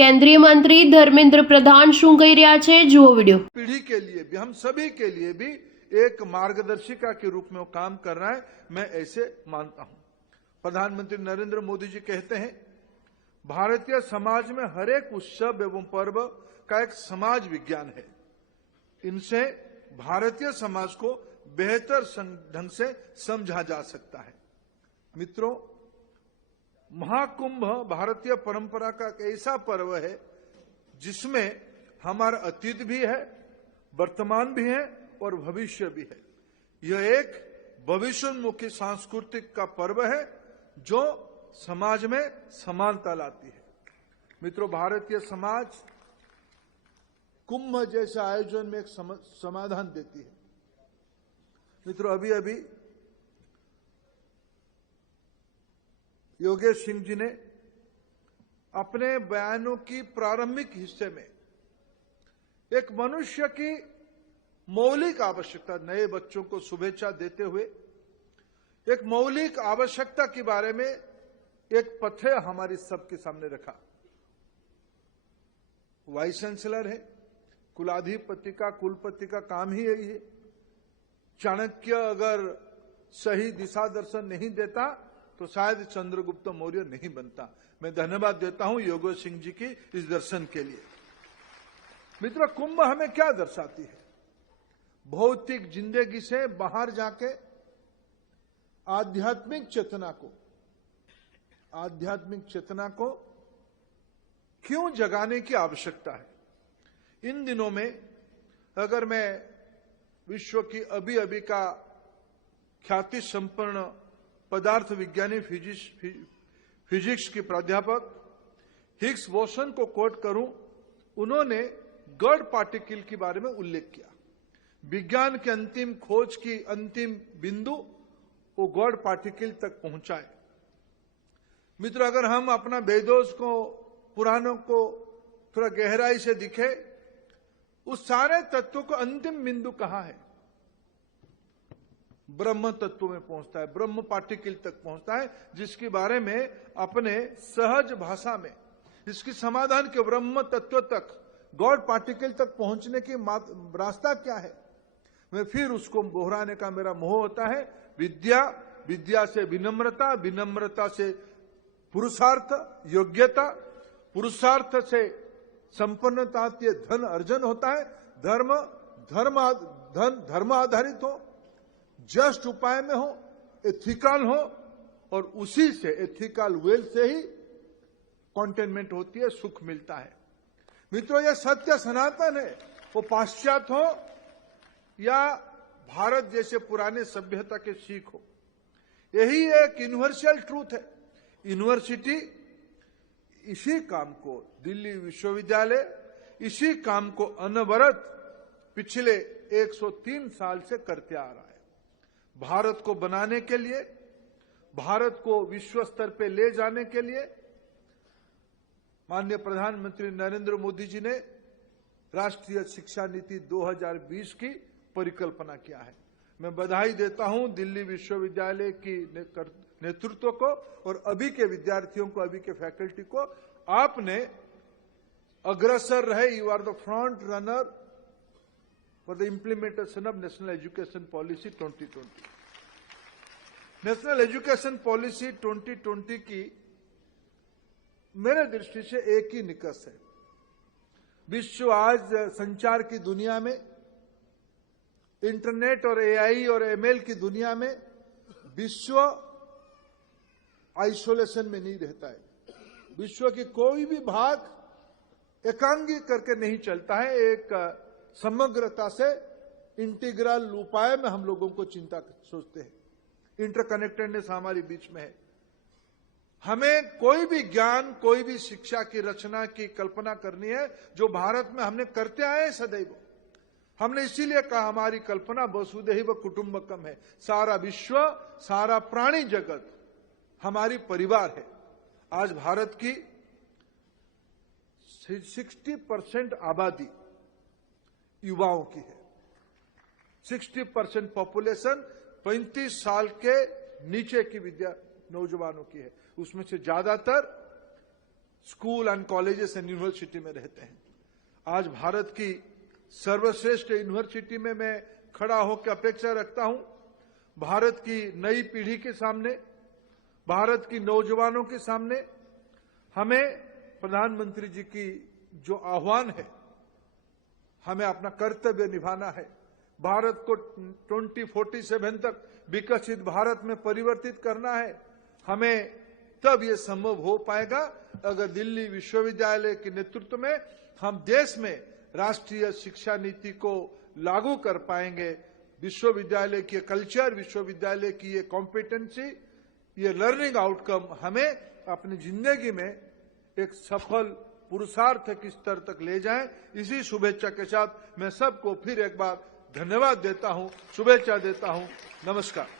केंद्रीय मंत्री धर्मेंद्र प्रधान શું કહી રહ્યા છે જુઓ वीडियो। पीढ़ी के लिए भी, हम सभी के लिए भी एक मार्गदर्शिका के रूप में वो काम कर रहा है, मैं ऐसे मानता हूं। प्रधानमंत्री नरेंद्र मोदी जी कहते हैं, भारतीय समाज में हर एक उत्सव एवं पर्व का एक समाज विज्ञान है। इनसे भारतीय समाज को बेहतर ढंग से समझा जा सकता है। मित्रों, महाकुंभ भारतीय परंपरा का एक ऐसा पर्व है जिसमें हमारा अतीत भी है, वर्तमान भी है और भविष्य भी है। यह एक भविष्योन्मुखी सांस्कृतिक का पर्व है जो समाज में समानता लाती है। मित्रों, भारतीय समाज कुंभ जैसे आयोजन में एक समाधान देती है। मित्रों, अभी अभी योगेश सिंह जी ने अपने बयानों की प्रारंभिक हिस्से में एक मनुष्य की मौलिक आवश्यकता, नए बच्चों को शुभेच्छा देते हुए एक मौलिक आवश्यकता के बारे में एक पथ्य हमारी सबके सामने रखा। वाइस चांसलर है, कुलाधिपति का, कुलपति का काम ही यही है। चाणक्य अगर सही दिशा दर्शन नहीं देता तो शायद चंद्रगुप्त मौर्य नहीं बनता। मैं धन्यवाद देता हूं योगेश सिंह जी की इस दर्शन के लिए। मित्रों, कुंभ हमें क्या दर्शाती है? भौतिक जिंदगी से बाहर जाके आध्यात्मिक चेतना को क्यों जगाने की आवश्यकता है। इन दिनों में अगर मैं विश्व की अभी का ख्याति संपन्न पदार्थ विज्ञानी फिजिक्स के प्राध्यापक हिग्स बोसन को कोट करूं, उन्होंने गॉड पार्टिकल के बारे में उल्लेख किया। विज्ञान के अंतिम खोज की अंतिम बिंदु वो गॉड पार्टिकल तक पहुंचाए। मित्रों, अगर हम अपना वेदों को, पुराणों को थोड़ा गहराई से दिखे, उस सारे तत्वों को अंतिम बिंदु कहां है? ब्रह्म तत्व में पहुंचता है, ब्रह्म पार्टिकल तक पहुंचता है, जिसके बारे में अपने सहज भाषा में इसकी समाधान के ब्रह्म तत्व तक, गॉड पार्टिकल तक पहुंचने की रास्ता क्या है? मैं फिर उसको दोहराने का मेरा मोह होता है। विद्या से विनम्रता, विनम्रता से पुरुषार्थ, योग्यता, पुरुषार्थ से संपन्नता, धन अर्जन होता है। धर्म आधारित हो, जस्ट उपाय में हो, एथिकल हो, और उसी से, एथिकल वेल से ही कंटेनमेंट होती है, सुख मिलता है। मित्रों, यह सत्य सनातन है, वो पाश्चात्य हो या भारत जैसे पुराने सभ्यता के सीख हो। यही एक यूनिवर्सल ट्रूथ है। यूनिवर्सिटी इसी काम को, दिल्ली विश्वविद्यालय इसी काम को अनवरत पिछले 103 साल से करते आ रहा है। भारत को बनाने के लिए, भारत को विश्व स्तर पे ले जाने के लिए माननीय प्रधानमंत्री नरेंद्र मोदी जी ने राष्ट्रीय शिक्षा नीति 2020 की परिकल्पना किया है। मैं बधाई देता हूं दिल्ली विश्वविद्यालय की नेतृत्व को और अभी के विद्यार्थियों को, अभी के फैकल्टी को। आपने अग्रसर रहे, you are the front runner for the implementation of National Education Policy 2020। National education policy 2020 की मेरे दृष्टि से एक ही निकष है। विश्व आज संचार की दुनिया में, इंटरनेट और एआई और एमएल की दुनिया में विश्व आइसोलेशन में नहीं रहता है। विश्व की कोई भी भाग एकांगी करके नहीं चलता है। एक समग्रता से, इंटीग्रल उपाय में हम लोगों को चिंता सोचते हैं। इंटरकनेक्टेडनेस हमारे बीच में है। हमें कोई भी ज्ञान, कोई भी शिक्षा की रचना की कल्पना करनी है जो भारत में हमने करते आए हैं सदैव। हमने इसीलिए कहा हमारी कल्पना वसुधैव कुटुंबकम है। सारा विश्व, सारा प्राणी जगत हमारी परिवार है। आज भारत की 60% आबादी युवाओं की है। 60% पॉपुलेशन 35 साल के नीचे की नौजवानों की है। उसमें से ज्यादातर school and colleges and university में रहते हैं। आज भारत की सर्वश्रेष्ठ यूनिवर्सिटी में मैं खड़ा होकर अपेक्षा रखता हूं, भारत की नई पीढ़ी के सामने, भारत की नौजवानों के सामने हमें प्रधानमंत्री जी की जो आह्वान है, हमें अपना कर्तव्य निभाना है। भारत को 2047 तक विकसित भारत में परिवर्तित करना है। हमें तब ये संभव हो पाएगा अगर दिल्ली विश्वविद्यालय के नेतृत्व में हम देश में राष्ट्रीय शिक्षा नीति को लागू कर पाएंगे। विश्वविद्यालय की कल्चर, विश्वविद्यालय की ये कॉम्पिटेंसी, ये लर्निंग आउटकम हमें अपनी जिंदगी में एक सफल पुरुषार्थ के स्तर तक ले जाएं। इसी शुभेच्छा के साथ मैं सबको फिर एक बार धन्यवाद देता हूं, शुभेच्छा देता हूं। नमस्कार।